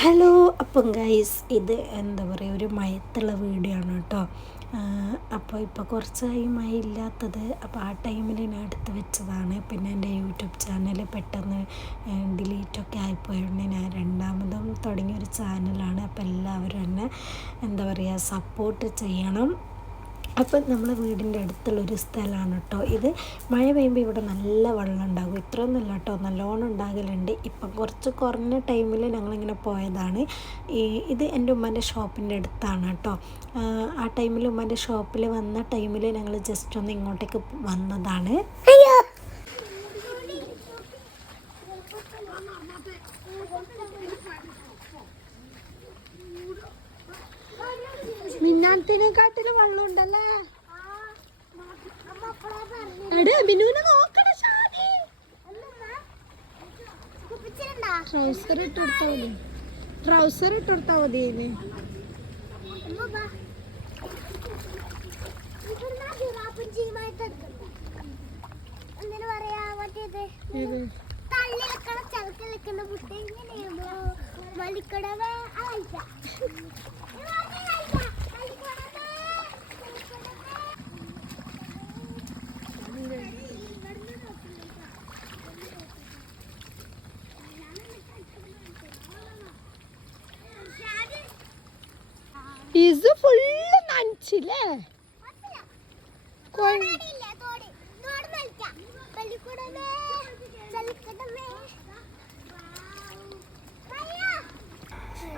Hello. അപ്പം guys, ഇത് എന്താ പറയുക, ഒരു മയത്തുള്ള വീഡിയോ ആണ് കേട്ടോ. അപ്പോൾ ഇപ്പോൾ കുറച്ചായി മഴ ഇല്ലാത്തത്. അപ്പോൾ ആ ടൈമിൽ ഞാൻ എടുത്ത് വെച്ചതാണ്. പിന്നെ എൻ്റെ യൂട്യൂബ് ചാനൽ പെട്ടെന്ന് ഡിലീറ്റൊക്കെ ആയിപ്പോയതുകൊണ്ട് ഞാൻ രണ്ടാമതും തുടങ്ങിയൊരു ചാനലാണ്. അപ്പോൾ എല്ലാവരും എന്നെ എന്താ പറയുക, സപ്പോർട്ട് ചെയ്യണം. അപ്പം നമ്മളെ വീടിൻ്റെ അടുത്തുള്ളൊരു സ്ഥലമാണ് കേട്ടോ ഇത്. മഴ പെയ്യുമ്പോൾ ഇവിടെ നല്ല വെള്ളം ഉണ്ടാകും. ഇത്രയൊന്നുമില്ല കേട്ടോ, നല്ലോണം ഉണ്ടാകലുണ്ട്. ഇപ്പം കുറച്ച് കുറഞ്ഞ ടൈമിൽ ഞങ്ങളിങ്ങനെ പോയതാണ്. ഇത് എൻ്റെ ഉമ്മൻ്റെ ഷോപ്പിൻ്റെ അടുത്താണ് കേട്ടോ. ആ ടൈമിൽ ഉമ്മൻ്റെ ഷോപ്പിൽ വന്ന ടൈമിൽ ഞങ്ങൾ ജസ്റ്റ് ഒന്ന് ഇങ്ങോട്ടേക്ക് വന്നതാണ്. മിന്നാത്തിനെക്കാട്ടില് വെള്ളം ഉണ്ടല്ലേ. ബിനുവിനെ നോക്കണ ഷാദി. ട്രൗസർ ഇട്ടെടുത്താ മതി. ട്രൗസർ ഇട്ടെടുത്താ മതി. ഇത് ഫുള്ള് നനച്ചില്ലേ.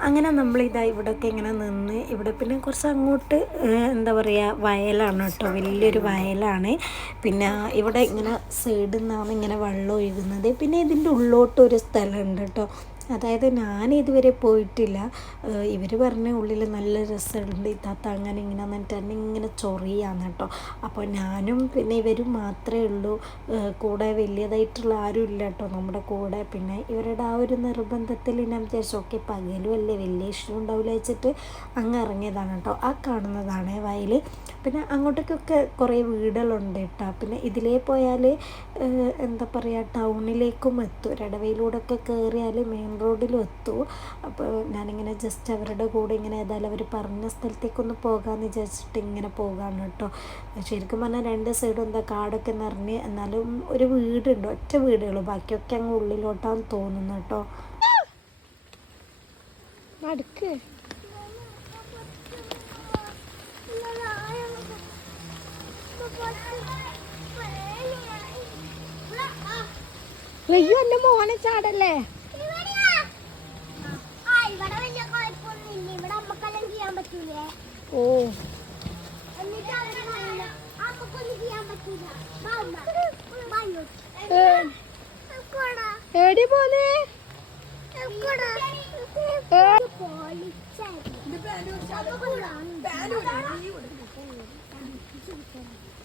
അങ്ങനെ നമ്മളിതാ ഇവിടെയൊക്കെ ഇങ്ങനെ നിന്ന്, ഇവിടെ പിന്നെ കുറച്ച് അങ്ങോട്ട് എന്താ പറയുക, വയലാണ് കേട്ടോ, വലിയൊരു വയലാണ്. പിന്നെ ഇവിടെ ഇങ്ങനെ സൈഡിൽ നിന്നാണ് ഇങ്ങനെ വെള്ളം ഒഴുകുന്നത്. പിന്നെ ഇതിൻ്റെ ഉള്ളോട്ടൊരു സ്ഥലമുണ്ട് കേട്ടോ. അതായത് ഞാൻ ഇതുവരെ പോയിട്ടില്ല. ഇവർ പറഞ്ഞ ഉള്ളിൽ നല്ല രസമുണ്ട്, ഇത്താത്ത അങ്ങനെ ഇങ്ങനെ എന്നിട്ട് തന്നെ ഇങ്ങനെ ചൊറിയാന്ന് കേട്ടോ. അപ്പോൾ ഞാനും പിന്നെ ഇവരും മാത്രമേ ഉള്ളൂ കൂടെ, വലിയതായിട്ടുള്ള ആരും ഇല്ല കേട്ടോ നമ്മുടെ കൂടെ. പിന്നെ ഇവരുടെ ആ ഒരു നിർബന്ധത്തിൽ ഞാൻ വിചാരിച്ചു ഓക്കെ പകലും അല്ലേ, വലിയ ഇഷ്യൂ ഉണ്ടാവില്ല വെച്ചിട്ട് അങ്ങ് ഇറങ്ങിയതാണ് കേട്ടോ. ആ കാണുന്നതാണ് വയൽ. പിന്നെ അങ്ങോട്ടേക്കൊക്കെ കുറേ വീടുകളുണ്ട് കേട്ടോ. പിന്നെ ഇതിലേ പോയാൽ എന്താ പറയുക, ടൗണിലേക്കും എത്തും. ഇടവയിലൂടെയൊക്കെ കയറിയാൽ മെയിൻ റോഡിലും എത്തും. അപ്പോൾ ഞാനിങ്ങനെ ജസ്റ്റ് അവരുടെ കൂടെ ഇങ്ങനെ ഏതായാലും അവർ പറഞ്ഞ സ്ഥലത്തേക്കൊന്ന് പോകാമെന്ന് വിചാരിച്ചിട്ട് ഇങ്ങനെ പോകാണ് കേട്ടോ. ശരിക്കും പറഞ്ഞാൽ രണ്ട് സൈഡും എന്താ കാടൊക്കെ നിറഞ്ഞ്, എന്നാലും ഒരു വീടുണ്ട്, ഒറ്റ വീടുകൾ, ബാക്കിയൊക്കെ അങ്ങ് ഉള്ളിലോട്ടാന്ന് തോന്നുന്നു കേട്ടോ. അടുക്ക് അയ്യോ, എൻ്റെ മോനെ ചാടല്ലേ. ഓ എടി പോന്നെ.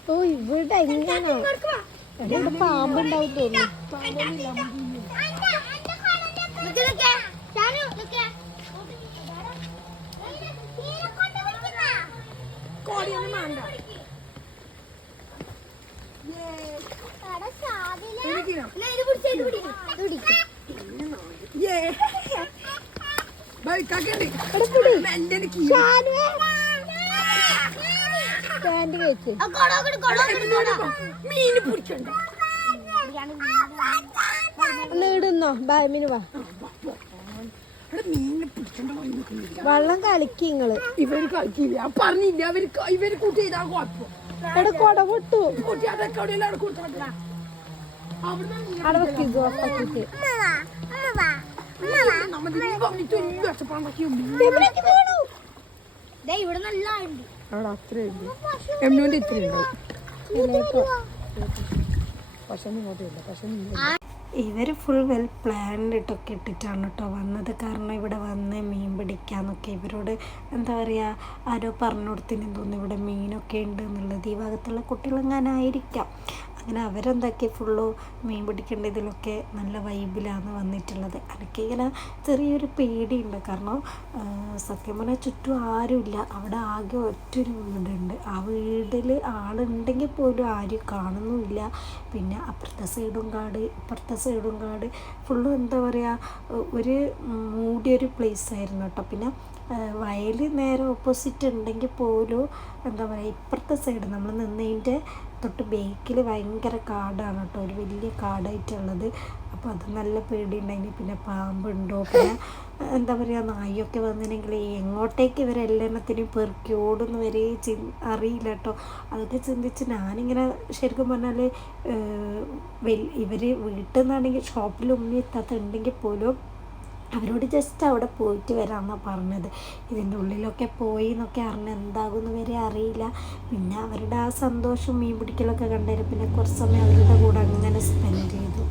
ഓ ഇവിടെ എങ്ങനെയാണോ, ഇവിടെ പാമ്പുണ്ടാവും തോന്നുന്നു. ഇടുന്നോ ബാമിന് വാ. വെള്ളം കളിക്ക് നിങ്ങള്. ഇവര് കളിക്കില്ല, പറഞ്ഞില്ല. ഇവര് കൂട്ടി ചെയ്താ കുഴപ്പം. ഇവിടെ കൊട പൊട്ടു. കുട്ടി അതൊക്കെ അവിടെ വെക്കിത് ഒപ്പാക്കിട്ട്. ഇവിടെ നല്ല അവിടെ അത്രയുണ്ട്. എമ്മിന്റെ ഇത്രയുണ്ടോ? പക്ഷെ ഇങ്ങോട്ടില്ല. പക്ഷെ ഇവർ ഫുൾ വെൽ പ്ലാൻഡ് ഇട്ടൊക്കെ ഇട്ടിട്ടാണ് കേട്ടോ വന്നത്. കാരണം ഇവിടെ വന്ന് മീൻ പിടിക്കാമെന്നൊക്കെ ഇവരോട് എന്താ പറയുക, ആരോ പറഞ്ഞു കൊടുത്തിനും തോന്നുന്നു ഇവിടെ മീനൊക്കെ ഉണ്ട് എന്നുള്ളത്. ഈ ഭാഗത്തുള്ള കുട്ടികളെങ്ങാനായിരിക്കാം. അങ്ങനെ അവരെന്താക്കി ഫുള്ള് മീൻ പിടിക്കേണ്ട ഇതിലൊക്കെ നല്ല വൈബിലാണ് വന്നിട്ടുള്ളത്. എനിക്കിങ്ങനെ ചെറിയൊരു പേടിയുണ്ട്, കാരണം സത്യം പറഞ്ഞാൽ ചുറ്റും ആരുമില്ല. അവിടെ ആകെ ഒറ്റൊരു വീടുണ്ട്. ആ വീട്ടിൽ ആളുണ്ടെങ്കിൽ പോലും ആരും കാണുന്നുമില്ല. പിന്നെ അപ്പുറത്തെ സൈഡും കാട്, ഇപ്പുറത്തെ സൈഡും കാട്, ഫുള്ളും എന്താ പറയുക ഒരു മൂടിയൊരു പ്ലേസ് ആയിരുന്നു കേട്ടോ. പിന്നെ വയൽ നേരെ ഓപ്പോസിറ്റ് ഉണ്ടെങ്കിൽ പോലും എന്താ പറയുക ഇപ്പുറത്തെ സൈഡ് നമ്മൾ നിന്നതിൻ്റെ തൊട്ട് ബേക്കിൽ ഭയങ്കര കാടാണ് കേട്ടോ, ഒരു വലിയ കാടായിട്ടുള്ളത്. അപ്പോൾ അത് നല്ല പേടിയുണ്ടായിന്. പിന്നെ പാമ്പുണ്ടോ, പിന്നെ എന്താ പറയുക നായൊക്കെ വന്നിട്ടുണ്ടെങ്കിൽ എങ്ങോട്ടേക്ക് ഇവരെല്ലാത്തിനും പെറുക്കി ഓടുന്നു വരെ അറിയില്ല കേട്ടോ. അതൊക്കെ ചിന്തിച്ച് ഞാനിങ്ങനെ ശരിക്കും പറഞ്ഞാൽ ഇവർ വീട്ടിൽ നിന്നാണെങ്കിൽ ഷോപ്പിൽ ഉമ്മി എത്താത്തുണ്ടെങ്കിൽ പോലും അവരോട് ജസ്റ്റ് അവിടെ പോയിട്ട് വരാമെന്നാണ് പറഞ്ഞത്. ഇതിൻ്റെ ഉള്ളിലൊക്കെ പോയി എന്നൊക്കെ അറിഞ്ഞ് എന്താകുമെന്ന് വരെ അറിയില്ല. പിന്നെ അവരുടെ ആ സന്തോഷം മീൻ പിടിക്കലൊക്കെ കണ്ടുതരും. പിന്നെ കുറച്ച് സമയം അവരുടെ കൂടെ അങ്ങനെ സ്പെൻഡ് ചെയ്തു.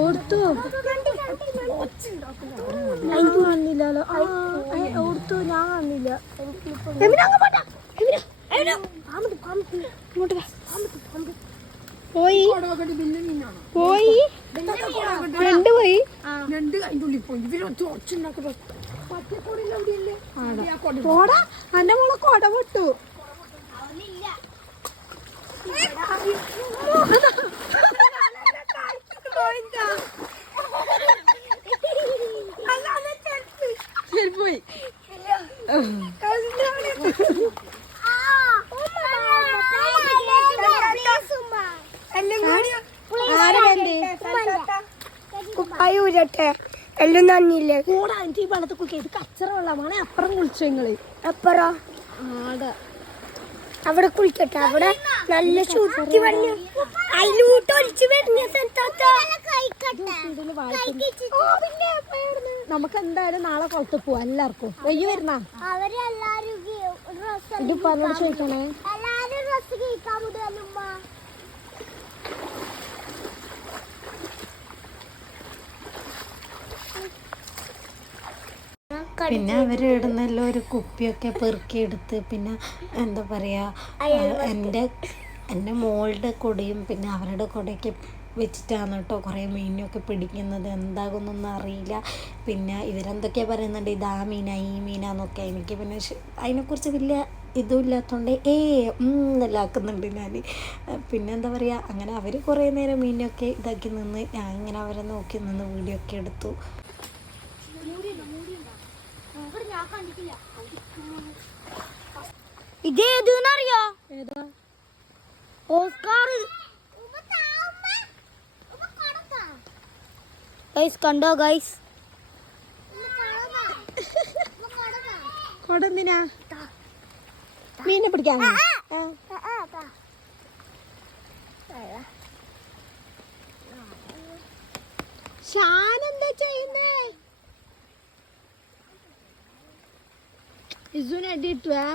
ഓർത്തു വന്നില്ലല്ലോ, ഓർത്തു ഞാൻ വന്നില്ല. പോയി പോയി രണ്ട് പോയി പോടാ. എന്റെ മോളെ കൊട വിട്ടു. പോയി കുപ്പായൂരട്ടെ എല്ലാം നന്നില്ലേ കൂടെ എനിക്ക് ഈ വെള്ളത്തിൽ കുളിക്കുക. ഇത് കച്ചറ വെള്ളമാണ്. അപ്പുറം കുളിച്ചു നിങ്ങള്. എപ്പറോ അവിടെ കുളിക്കട്ടെ. അവിടെ നല്ല ചൂട്ടി വെള്ളം അതിലൂട്ട് ഒലിച്ചു വരുന്ന നമുക്ക് എന്തായാലും നാളെ കുളത്ത് പോവാ എല്ലാവർക്കും. വെയ്യ് വരുന്ന ഇത് പറഞ്ഞോട് ചോദിക്കണേ. പിന്നെ അവരിടുന്നല്ലോ ഒരു കുപ്പിയൊക്കെ പെറുക്കിയെടുത്ത്, പിന്നെ എന്താ പറയുക എൻ്റെ മോളുടെ കൊടയും പിന്നെ അവരുടെ കൊടയൊക്കെ വെച്ചിട്ടാണ് കേട്ടോ കുറേ മീനൊക്കെ പിടിക്കുന്നത്. എന്താകുന്നൊന്നും അറിയില്ല. പിന്നെ ഇവരെന്തൊക്കെയാണ് പറയുന്നുണ്ട്, ഇതാ മീനാ ഈ മീനാന്നൊക്കെ. എനിക്ക് പിന്നെ അതിനെക്കുറിച്ച് വലിയ ഇതും ഇല്ലാത്തതുകൊണ്ട് എന്നെല്ലാം ആക്കുന്നുണ്ട് ഞാൻ. പിന്നെ എന്താ പറയുക, അങ്ങനെ അവർ കുറേ നേരം മീനൊക്കെ ഇതാക്കി നിന്ന് ഞാൻ ഇങ്ങനെ അവരെ നോക്കി നിന്ന് വീഡിയോ ഒക്കെ എടുത്തു. ഇതേതെന്നറിയോ? ഓസ്കാർ ഗൈസ് കണ്ടോ ഗൈസ്? കൊടെന്തിനാ? മീനെ പിടിക്കാൻ ഷാനെന്താ ചെയ്യുന്നേ? ഇസുനെ അടിയിട്ടുവാ.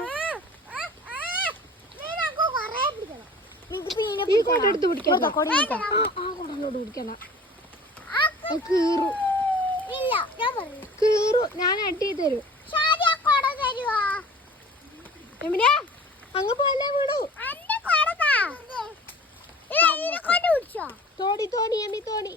ഈ കൊട എടുത്ത് പിടിക്കണം. കൊടലോട് പിടിക്കണം. കീറു. ഞാൻ അടി തരും. അങ്ങ് പോലെ വീടു. തോണി തോണി എമ്മി തോണി.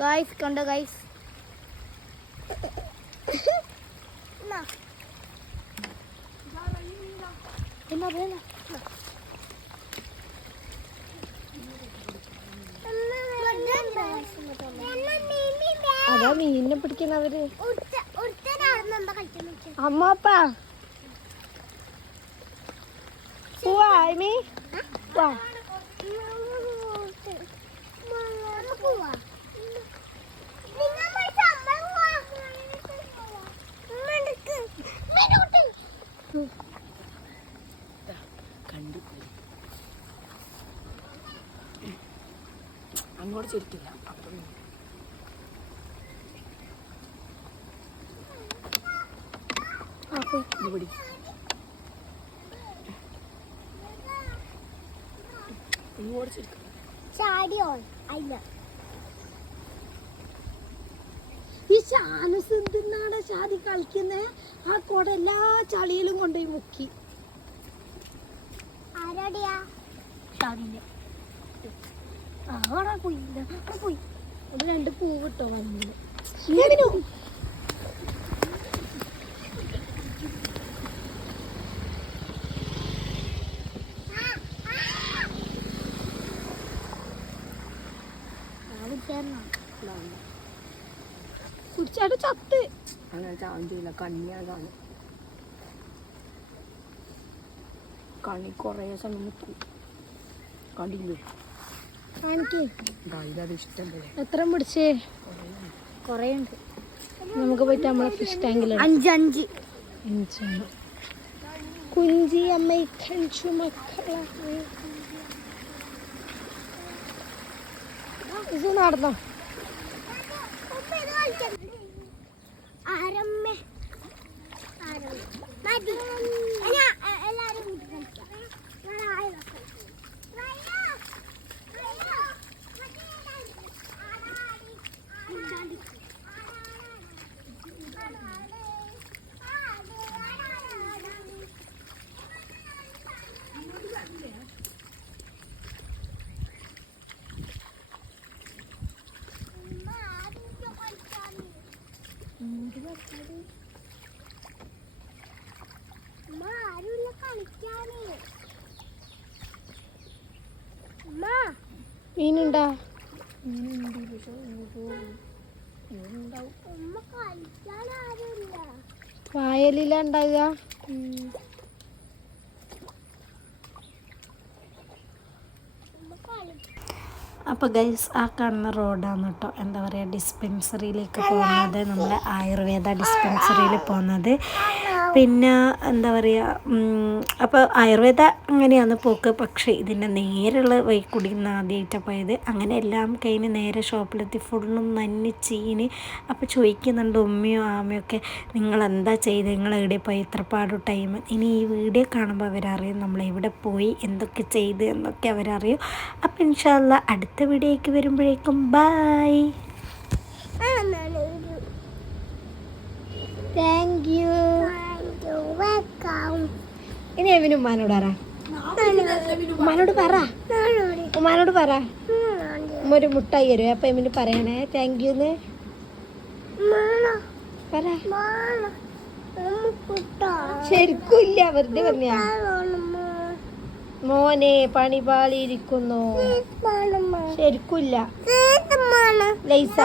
ഗൈസ് കണ്ടോ ഗൈസ്? അതാ മീനിനെ പിടിക്കുന്നവര്. അമ്മാപ്പാ പോവാ ഐമി വാ. അങ്ങോട്ട് ശരിക്കില്ല. ചാടിയോ അല്ല ഈ ഷാനസ് എന്തിനാണ് ഷാദി കളിക്കുന്നേ? ആ കൊട എല്ലാ ചളിയിലും കൊണ്ടുപോയി മുക്കി. ആരാടിയാ ഷാദിന്റെ അവിടെ പോയി പോയി. അവിടെ 2 പൂവ് കിട്ടോ വന്നില്ല. കുടിച്ചാട്ട് ചത്ത് അങ്ങനെ ചാഞ്ചൂല കണ്ണിയാണ് കണി കൊറേ സമയം മുക്കി കണ്ടില്ലോ. അത് ഇഷ്ടം പോലെ എത്ര പിടിച്ചേ? കൊറേ ഉണ്ട്. നമുക്ക് പോയിട്ട് നമ്മളെ ഫിഷ് ടാങ്കിൽ 5 കുഞ്ചി അമ്മ കഞ്ചു മക്കളെ ഇത് നടന്നോ? മീനുണ്ടാ? വായലിലാ ഉണ്ടാകുക. അപ്പോൾ ഗൈസ് ആ കാണുന്ന റോഡാണ് കേട്ടോ എന്താ പറയുക ഡിസ്പെൻസറിയിലേക്ക് പോകുന്നത്, നമ്മളെ ആയുർവേദ ഡിസ്പെൻസറിയിൽ പോകുന്നത്. പിന്നെ എന്താ പറയുക അപ്പോൾ ആയുർവേദ അങ്ങനെയാണ് പോക്ക്. പക്ഷേ ഇതിൻ്റെ നേരെയുള്ള വഴി കൂടി ഇന്ന് ആദ്യമായിട്ടാണ് പോയത്. അങ്ങനെ എല്ലാം കഴിഞ്ഞ് നേരെ ഷോപ്പിലെത്തി ഫുള്ളും നന്നി ചീന്. അപ്പോൾ ചോദിക്കുന്നുണ്ട് ഉമ്മയോ ആമയൊക്കെ നിങ്ങളെന്താ ചെയ്ത്, നിങ്ങൾ എവിടെ പോയി ഇത്രപാട് ടൈം. ഇനി ഈ വീഡിയോ കാണുമ്പോൾ അവരറിയും നമ്മളെവിടെ പോയി എന്തൊക്കെ ചെയ്ത് എന്നൊക്കെ അവരറിയും. അപ്പോൾ ഇൻഷാ അല്ലാ അടുത്ത വീഡിയോയ്ക്ക് വരുമ്പോഴേക്കും ബൈ. Thank you. ഇനി എവിനും ഉമ്മാനോട് പറ, ഉമ്മാനോട് പറ, ഉമ്മാനോട് പറ. ഉമ്മ ഒരു മുട്ടായി തരുമോ? അപ്പം എമിന് പറയണേ താങ്ക് യൂന്ന് പറ. ശരിക്കും ഇല്ല, വെറുതെ പറഞ്ഞ. മോനെ പണി പാളിയിരിക്കുന്നു. ശരിക്കും ഇല്ല. ലൈസ